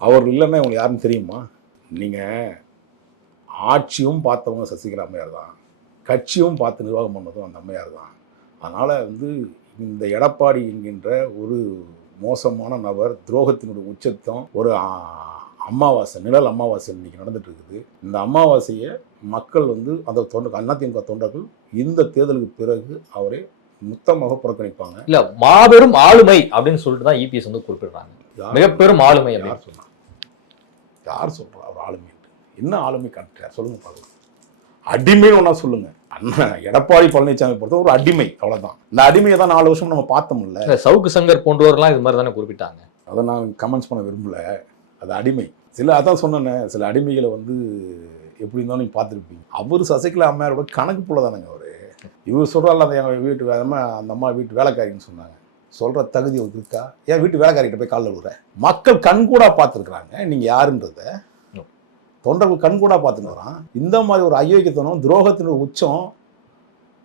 அவர் இல்லைன்னா இவங்களுக்கு யாருன்னு தெரியுமா? நீங்கள் ஆட்சியும் பார்த்தவங்க சசிகலா அம்மையார் தான். கட்சியும் பார்த்து நிர்வாகம் பண்ணதும் அந்த அம்மையார் தான். அதனால் வந்து இந்த எடப்பாடி என்கின்ற ஒரு மோசமான நபர் துரோகத்தினுடைய உச்சத்தம் ஒரு அமாவாசை நிழல் அமாவாசை இன்னைக்கு நடந்துட்டு இருக்குது இந்த அமாவாசையை மக்கள் வந்து அந்த தொண்டர் அதிமுக தொண்டர்கள் இந்த தேர்தலுக்கு பிறகு அவரை முத்தமாக புறக்கணிப்பாங்க. இல்ல மாபெரும் ஆளுமை அப்படின்னு சொல்லிட்டு தான் இபிஎஸ் வந்து குறிப்பிடுறாங்க. மிகப்பெரும் ஆளுமை யார் சொன்னா யார் சொல்றா? அவர் ஆளுமை என்ன ஆளுமை காட்டுறார்? சொல்லுங்க பார்க்கலாம். அடிமைன்னு ஒன்றா சொல்லுங்க. அண்ணா எடப்பாடி பழனிசாமி பொறுத்த ஒரு அடிமை அவ்வளவுதான். இந்த அடிமையை தான் நாலு வருஷம் நம்ம பார்த்தோம்ல சவுக்கு சங்கர் போன்றவர்கள்லாம் இது மாதிரி தானே குறிப்பிட்டாங்க. அதை நான் கமெண்ட்ஸ் பண்ண விரும்பல. அது அடிமை. சில அதான் சொன்னேனே சில அடிமைகளை வந்து எப்படி இருந்தாலும் நீங்கள் பார்த்துருப்பீங்க. அவர் சசிகலா அம்மையாரோட கணக்கு புள்ள தானேங்க அவர். இவர் சொல்கிறாள் அந்த எங்கள் வீட்டு வேலை அந்த அம்மா வீட்டு வேலைக்காரின்னு சொன்னாங்க. சொல்கிற தகுதி அவருக்கு இருக்கா? ஏன் வீட்டு வேலைக்காரிகிட்ட போய் காலில் விடுற? மக்கள் கண்கூடா பார்த்துருக்குறாங்க நீங்கள் யாருன்றத. தொண்டர்கள் கண்கூடா பார்த்துக்கிறான் இந்த மாதிரி ஒரு அயோக்கியத்தனம் துரோகத்தின் உச்சம்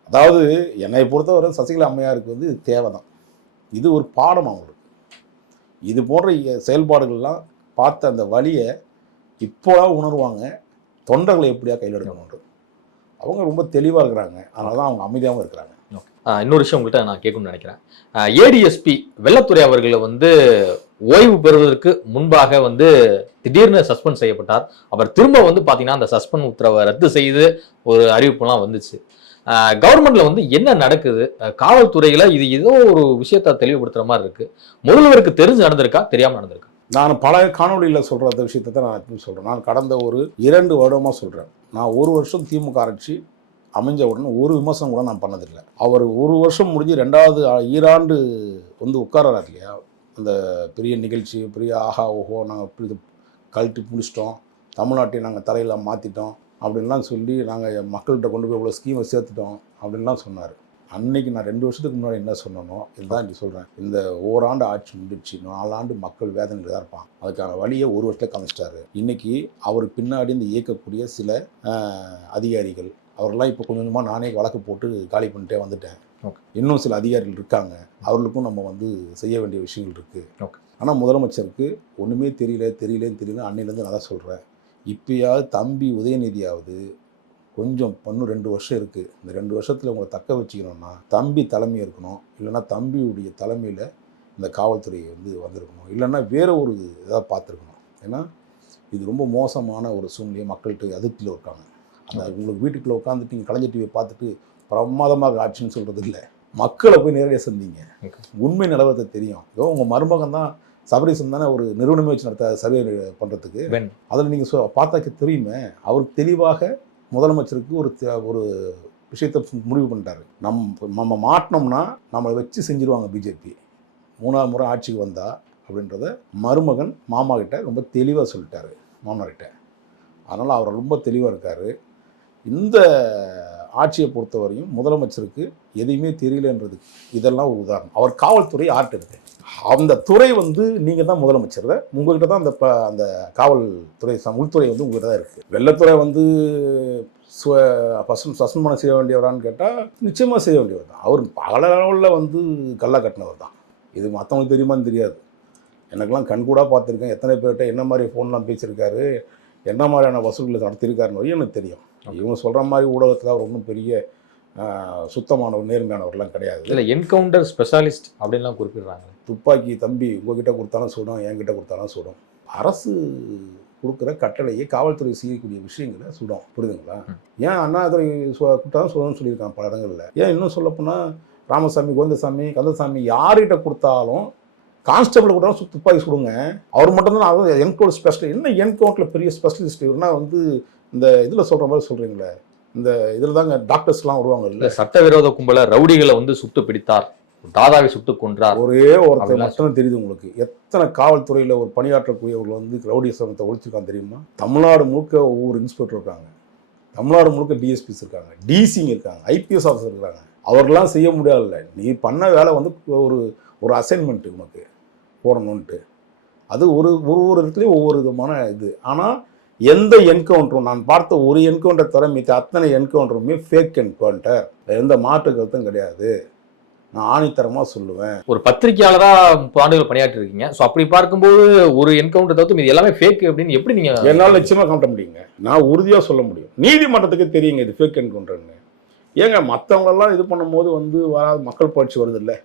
அதாவது என்னை பொறுத்தவரை சசிகலா அம்மையாருக்கு வந்து இது தேவை தான் இது ஒரு பாடம் அவங்களுக்கு. இது போன்ற செயல்பாடுகள்லாம் பார்த்த அந்த வழியை இப்போலாம் உணர்வாங்க. தொண்டர்களை எப்படியா கையில் எடுக்கணுன்றது அவங்க ரொம்ப தெளிவாக இருக்கிறாங்க. அதனால தான் அவங்க அமைதியாகவும் இருக்கிறாங்க. இன்னொரு விஷயம் உங்கள்கிட்ட நான் கேட்கணும்னு நினைக்கிறேன். ஏடிஎஸ்பி வெள்ளத்துறை அவர்களை வந்து ஓய்வு பெறுவதற்கு முன்பாக வந்து திடீர்னு சஸ்பெண்ட் செய்யப்பட்டார். அவர் திரும்ப வந்து பார்த்தீங்கன்னா அந்த சஸ்பெண்ட் உத்தரவை ரத்து செய்து ஒரு அறிவிப்புலாம் வந்துச்சு. கவர்மெண்ட்ல வந்து என்ன நடக்குது? காவல்துறையில இது ஏதோ ஒரு விஷயத்த தெளிவுபடுத்துற மாதிரி இருக்கு. முதல்வருக்கு தெரிஞ்சு நடந்திருக்கா? தெரியாம நடந்திருக்கா? நான் பல காணொளியில் சொல்கிற அந்த விஷயத்தை தான் நான் எப்பவும் சொல்கிறேன் நான் கடந்த ஒரு இரண்டு வருடமாக சொல்கிறேன் நான் ஒரு வருஷம் திமுக ஆட்சி அமைஞ்ச உடனே ஒரு விமர்சனம் கூட நான் பண்ணதில்லை. அவர் ஒரு வருஷம் முடிஞ்சு ரெண்டாவது ஈராண்டு வந்து உட்காராரு இல்லையா? அந்த பெரிய நிகழ்ச்சி பெரிய ஆஹா ஓஹோ நாங்கள் இப்படி இது கழட்டி முடிச்சிட்டோம். தமிழ்நாட்டை நாங்கள் தலையில் மாற்றிட்டோம் அப்படின்லாம் சொல்லி நாங்கள் மக்கள்கிட்ட கொண்டு போய் இவ்வளோ ஸ்கீமை சேர்த்துட்டோம். அப்படின்லாம் சொன்னார். அன்னைக்கு நான் ரெண்டு வருஷத்துக்கு முன்னாடி என்ன சொன்னனோ இதுதான் இப்படி சொல்கிறேன் இந்த ஓராண்டு ஆட்சி முடிஞ்சிச்சு நாலாண்டு மக்கள் வேதனையில் தான் இருப்பான். அதுக்கான வழியை ஒரு வருஷத்தில் காமிச்சிட்டாரு. இன்னைக்கு அவருக்கு பின்னாடி இந்த இயக்கக்கூடிய சில அதிகாரிகள் அவரெல்லாம் இப்போ கொஞ்சம் கொஞ்சமாக நானே வழக்கு போட்டு காலி பண்ணிட்டே வந்துட்டேன். இன்னும் சில அதிகாரிகள் இருக்காங்க. அவர்களுக்கும் நம்ம வந்து செய்ய வேண்டிய விஷயங்கள் இருக்குது. ஆனால் முதலமைச்சருக்கு ஒன்றுமே தெரியல தெரியலன்னு தெரியல அன்னையிலேருந்து நான் தான் சொல்கிறேன் இப்பயாவது தம்பி உதயநிதியாவது கொஞ்சம் இன்னும் ரெண்டு வருஷம் இருக்குது இந்த ரெண்டு வருஷத்தில் உங்களை தக்க வச்சுக்கணும்னா தம்பி தலைமை இருக்கணும். இல்லைன்னா தம்பியுடைய தலைமையில் இந்த காவல்துறை வந்து வந்திருக்கணும். இல்லைன்னா வேற ஒரு இதாக பார்த்துருக்கணும். ஏன்னா இது ரொம்ப மோசமான ஒரு சூழ்நிலையை மக்கள்கிட்ட அதிருப்தியில் இருக்காங்க. அந்த உங்களுக்கு வீட்டுக்குள்ளே உட்காந்துட்டு நீங்கள் கலைஞர் டிவியை பார்த்துட்டு பிரமாதமாக ஆட்சின்னு சொல்கிறது இல்லை. மக்களை போய் நேரடியாக சந்திங்க. உண்மை நிலவரத்தை தெரியும். இதோ உங்கள் மருமகன் தான் சபரீசன் தானே ஒரு நிறுவனமே வச்சு நடத்த சர்வே பண்ணுறதுக்கு. அதில் நீங்கள் சொ பார்த்தாக்க தெரியுமே. அவருக்கு தெளிவாக முதலமைச்சருக்கு ஒரு ஒரு விஷயத்தை முடிவு பண்ணிட்டாரு. நம் நம்ம மாட்டினோம்னா நம்மளை வச்சு செஞ்சிருவாங்க பிஜேபி. மூணாவது முறை ஆட்சிக்கு வந்தா அப்படின்றத மருமகன் மாமா கிட்ட ரொம்ப தெளிவாக சொல்லிட்டாரு மாமனார்கிட்ட. அதனால் அவர் ரொம்ப தெளிவாக இருக்கார். இந்த ஆட்சியை பொறுத்தவரையும் முதலமைச்சருக்கு எதையுமே தெரியலன்றது. இதெல்லாம் ஒரு உதாரணம். அவர் காவல்துறை ஆர்ட் இருக்கு. அந்த துறை வந்து நீங்கள் தான் முதலமைச்சர். உங்கள்கிட்ட தான் அந்த ப- அந்த காவல்துறை ச- உள்துறை வந்து உங்கள்கிட்ட தான் இருக்குது வெள்ளத்துறை வந்து ஃபஸ்ட் சஸ்பெண்ட் பண்ண செய்ய வேண்டியவரான்னு கேட்டால் நிச்சயமாக செய்ய வேண்டியவர் தான். அவர் பல அளவில் வந்து கல்லா கட்டினவர் தான். இது மற்றவங்களுக்கு தெரியுமான்னு தெரியாது. எனக்கெல்லாம் கண்கூடாக பார்த்துருக்கேன். எத்தனை பேர்கிட்ட என்ன மாதிரி ஃபோன்லாம் பேசியிருக்காரு? என்ன மாதிரியான வசூல்களை நடத்தியிருக்காருன்னு வரையும் எனக்கு தெரியும். இவங்க சொல்கிற மாதிரி ஊடகத்தில் அவர் ஒன்றும் பெரிய சுத்தமானவர் நேர்மையானவர்லாம் கிடையாது. இல்ல என்கவுண்டர் ஸ்பெஷாலிஸ்ட் அப்படின்லாம் குறிப்பிடுறாங்க துப்பாக்கி தம்பி உங்ககிட்ட கொடுத்தாலும் சுடும் என்கிட்ட கொடுத்தாலும் சுடும். அரசு கொடுக்குற கட்டளையை காவல்துறை செய்யக்கூடிய விஷயங்களை சுடும். புரியுதுங்களா? ஏன் அண்ணாதுரை கொடுத்தாலும் சுடணும்னு சொல்லியிருக்காங்க பல இடங்களில். ஏன் இன்னும் சொல்லப்போனால் ராமசாமி கோவிந்தசாமி கந்தசாமி யார்கிட்ட கொடுத்தாலும் கான்ஸ்டபிள் கூட துப்பாக்கி சுடுங்க. அவர் மட்டும்தான் அவர் என்கவுண்ட் ஸ்பெஷலிஸ்ட் என்ன என்கவுண்டில் பெரிய ஸ்பெஷலிஸ்ட் இவர்னா வந்து இந்த இதில் சொல்கிற மாதிரி சொல்கிறீங்களே இந்த இதில் தாங்க டாக்டர்ஸ்லாம் வருவாங்க இல்ல. சட்டவிரோத கும்பல ரவுடிகளை வந்து சுட்டு பிடித்தார். தாதாவை சுட்டு கொன்றார். ஒரே ஒருத்தர் மட்டும் தெரியுது உங்களுக்கு. எத்தனை காவல்துறையில் ஒரு பணியாற்றக்கூடியவர்கள் வந்து ரவுடி சமத்தை ஒழிச்சிருக்காங்க தெரியுமா? தமிழ்நாடு முழுக்க ஒவ்வொரு இன்ஸ்பெக்டர் இருக்காங்க. தமிழ்நாடு முழுக்க டிஎஸ்பிஸ் இருக்காங்க. டிசிங்க இருக்காங்க. ஐபிஎஸ் ஆஃபீஸர் இருக்காங்க. அவர்கள்லாம் செய்ய முடியாதுல்ல. நீ பண்ண வேலை வந்து ஒரு ஒரு அசைன்மெண்ட் உனக்கு. போடணுன்ட்டு. அது ஒரு ஒரு ஒரு இடத்துலையும் ஒவ்வொரு விதமான இது. ஆனால் எந்த என்கவுண்டரும் நான் பார்த்த ஒரு என்கவுண்டர் தவிர மித்த அத்தனை என்கவுண்டருமே ஃபேக் என்கவுண்டர் எந்த மாற்று கருத்தும் கிடையாது. நான் ஆணித்தரமாக சொல்லுவேன். ஒரு பத்திரிகையாளரா முப்பது ஆண்டுகள் பணியாற்றி இருக்கீங்க ஸோ அப்படி பார்க்கும்போது ஒரு என்கவுண்டர் தவிர்த்து இது எல்லாமே ஃபேக் அப்படின்னு எப்படி நீங்க என்னால் நிச்சயமாக காட்ட முடியுங்க. நான் உறுதியாக சொல்ல முடியும். நீதிமன்றத்துக்கு தெரியுங்க இது ஃபேக் என்கவுண்டர்னு ஏங்க மற்றவங்களெல்லாம் இது பண்ணும்போது வந்து வராது மக்கள் புரட்சி வருது இல்லை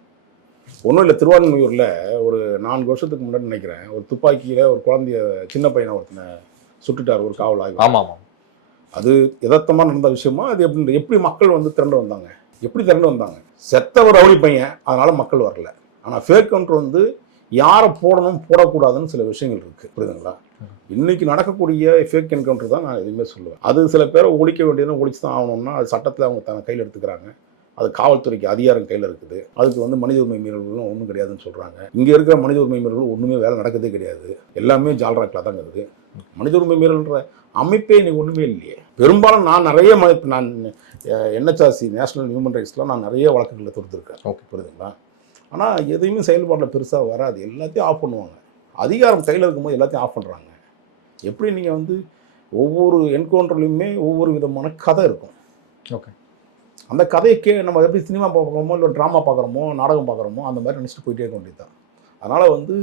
ஒன்றும் இல்லை திருவான்மையூரில் ஒரு நான்கு வருஷத்துக்கு முன்னாடி நினைக்கிறேன் ஒரு துப்பாக்கியில் ஒரு குழந்தைய சின்ன பையனை ஒருத்தனை சுட்டுட்டார் ஒரு காவல் ஆய்வு ஆமா ஆமா. அது யதார்த்தமாக நடந்த விஷயமா? அது எப்படி எப்படி மக்கள் வந்து திரண்டு வந்தாங்க? எப்படி திரண்டு வந்தாங்க? செத்த ஒரு ரவுடி பையன் அதனால மக்கள் வரல. ஆனால் ஃபேக் கவுண்டர் வந்து யாரை போடணும் போடக்கூடாதுன்னு சில விஷயங்கள் இருக்கு. புரியுதுங்களா? இன்னைக்கு நடக்கக்கூடிய ஃபேக் என்கவுண்டர் தான் நான் எதுவுமே சொல்லுவேன். அது சில பேரை ஒழிக்க வேண்டியதுன்னு ஒழிச்சு தான் ஆகணும்னா அது சட்டத்தில் அவங்க தன் கையில் எடுத்துக்கிறாங்க. அது காவல்துறைக்கு அதிகாரம் கையில் இருக்குது. அதுக்கு வந்து மனித உரிமை மீறல்களும் ஒன்றும் கிடையாதுன்னு சொல்கிறாங்க இங்கே இருக்கிற மனித உரிமை மீறல்கள் ஒன்றுமே வேலை நடக்கிறதே கிடையாது. எல்லாமே ஜால்ராக்கில் தான் இருக்குது. மனித உரிமை மீறல்ன்ற அமைப்பே இன்னைக்கு ஒன்றுமே இல்லையே. பெரும்பாலும் நான் நிறைய ம- நான் என்ஹெச்ஆர்சி நேஷனல் ஹியூமன் ரைட்ஸ்லாம் நான் நிறைய வழக்குகளை தொடுத்துருக்கேன். ஓகே. புரியுதுங்களா? ஆனால் எதையுமே செயல்பாட்டில் பெருசாக வராது. எல்லாத்தையும் ஆஃப் பண்ணுவாங்க. அதிகாரம் கையில் இருக்கும்போது எல்லாத்தையும் ஆஃப் பண்ணுறாங்க எப்படி நீங்கள் வந்து ஒவ்வொரு என்கவுண்டர்லையுமே ஒவ்வொரு விதமான கதை இருக்கும். ஓகே. அந்த கதையை கே நம்ம எப்படி சினிமா பார்க்குறோமோ இல்லை ட்ராமா பார்க்குறோமோ நாடகம் பார்க்குறோமோ அந்த மாதிரி நினச்சிட்டு போயிட்டே இருக்க வேண்டியது தான் அதனால் வந்து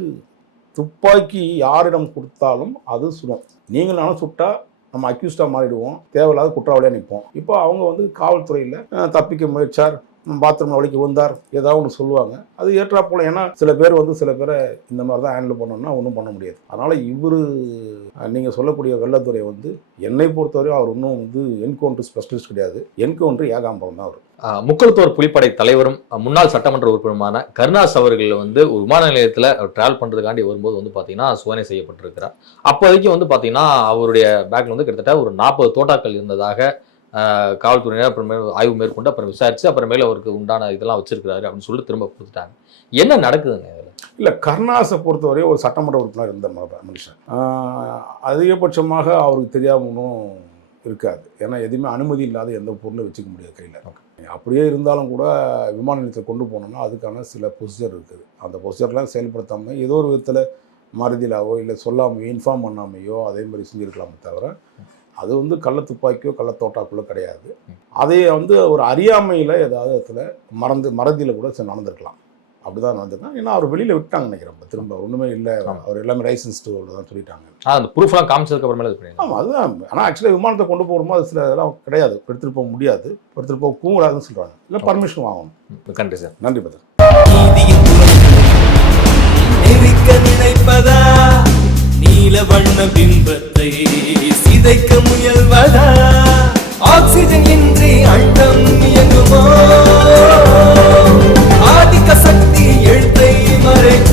துப்பாக்கி யாரிடம் கொடுத்தாலும் அது சுடும் நீங்கள் நானும் சுட்டா நம்ம அக்யூஸ்டாக மாறிடுவோம். தேவையில்லாத குற்றவாளியாக நிற்போம். இப்போ அவங்க வந்து காவல்துறையில் தப்பிக்க முயற்சார் பாத்ரூமில் வலிக்கு வந்தார் ஏதாவது ஒன்று சொல்லுவாங்க. அது ஏற்றா போல ஏன்னா சில பேர் வந்து சில பேரை இந்த மாதிரி தான் ஹேண்டில் பண்ணணும்னா ஒன்றும் பண்ண முடியாது. அதனால் இவர் நீங்கள் சொல்லக்கூடிய வெள்ளத்துறை வந்து என்னை பொறுத்தவரையும் அவர் இன்னும் வந்து என்கவுண்டர் ஸ்பெஷலிஸ்ட் கிடையாது. என்கவுண்டர் ஏகாம்பரம் தான் அவர். முக்கல்தோர் புலிப்படை தலைவரும் முன்னாள் சட்டமன்ற உறுப்பினருமான கருணாஸ் அவர்கள் வந்து ஒரு விமான நிலையத்தில் டிராவல் பண்ணுறதுக்காண்டி வரும்போது வந்து பார்த்தீங்கன்னா சோதனை செய்யப்பட்டிருக்கிறார். அப்போதைக்கு வந்து பார்த்தீங்கன்னா அவருடைய பேக்கில் வந்து கிட்டத்தட்ட ஒரு நாற்பது தோட்டாக்கள் இருந்ததாக காவல்துறையினர் அப்புறமே ஆய்வு மேற்கொண்டு அப்புறம் விசாரிச்சு அப்புறமேல அவருக்கு உண்டான இதெல்லாம் வச்சிருக்கிறாரு அப்படின்னு சொல்லிட்டு திரும்ப கொடுத்துட்டாங்க. என்ன நடக்குதுங்க இதுல? இல்லை கருணாஸை பொறுத்தவரை ஒரு சட்டமன்ற உறுப்பினர் இருந்த மனுஷன். அதிகபட்சமாக அவருக்கு தெரியாமலும் இருக்காது. ஏன்னா எதுவுமே அனுமதி இல்லாத எந்த பொருளும் வச்சுக்க முடியாது கையில். அப்படியே இருந்தாலும் கூட விமான நிலையத்தை கொண்டு போனோம்னா அதுக்கான சில ப்ரொசீஜர் இருக்குது. அந்த ப்ரொசீஜர்லாம் செயல்படுத்தாமல் ஏதோ ஒரு விதத்தில் மறுதிலாவோ இல்லை சொல்லாமையோ இன்ஃபார்ம் பண்ணாமையோ அதே மாதிரி செஞ்சுருக்கலாமே தவிர அது வந்து கள்ள துப்பாக்கியோ கள்ள தோட்டாக்குள்ளோ கிடையாது. அதே வந்து ஒரு அறியாமையில் ஏதாவது இடத்துல மறந்து மறதியில் கூட நடந்திருக்கலாம். அப்படிதான் நடந்திருக்கான் ஏன்னா அவர் வெளியில் விட்டாங்க நினைக்கிறேன் இப்ப திரும்ப. ஒன்றுமே இல்லை. அவர் எல்லாமே லைசன்ஸ்டு தான் சொல்லிட்டாங்க. அந்த ப்ரூஃப்லாம் காமிச்சதுக்கு அப்புறமேல இது ஆமாம் அதுதான். ஆனால் ஆக்சுவலாக விமானத்தை கொண்டு போகும்போது அது சில இதெல்லாம் கிடையாது. எடுத்துகிட்டு போக முடியாது. எடுத்துகிட்டு போக கூடாதுன்னு சொல்கிறாங்க இல்லை பர்மிஷன் வாங்கணும். கண்டி சார். நன்றி பதர் நினைப்பதா? நீல வண்ண பிம்பத்தை சிதைக்க முயல்வதா? ஆக்சிஜன் இன்றி அண்டம் இயங்குமோ? ஆதிக்க சக்தி எழுத்தை மறைக்கும்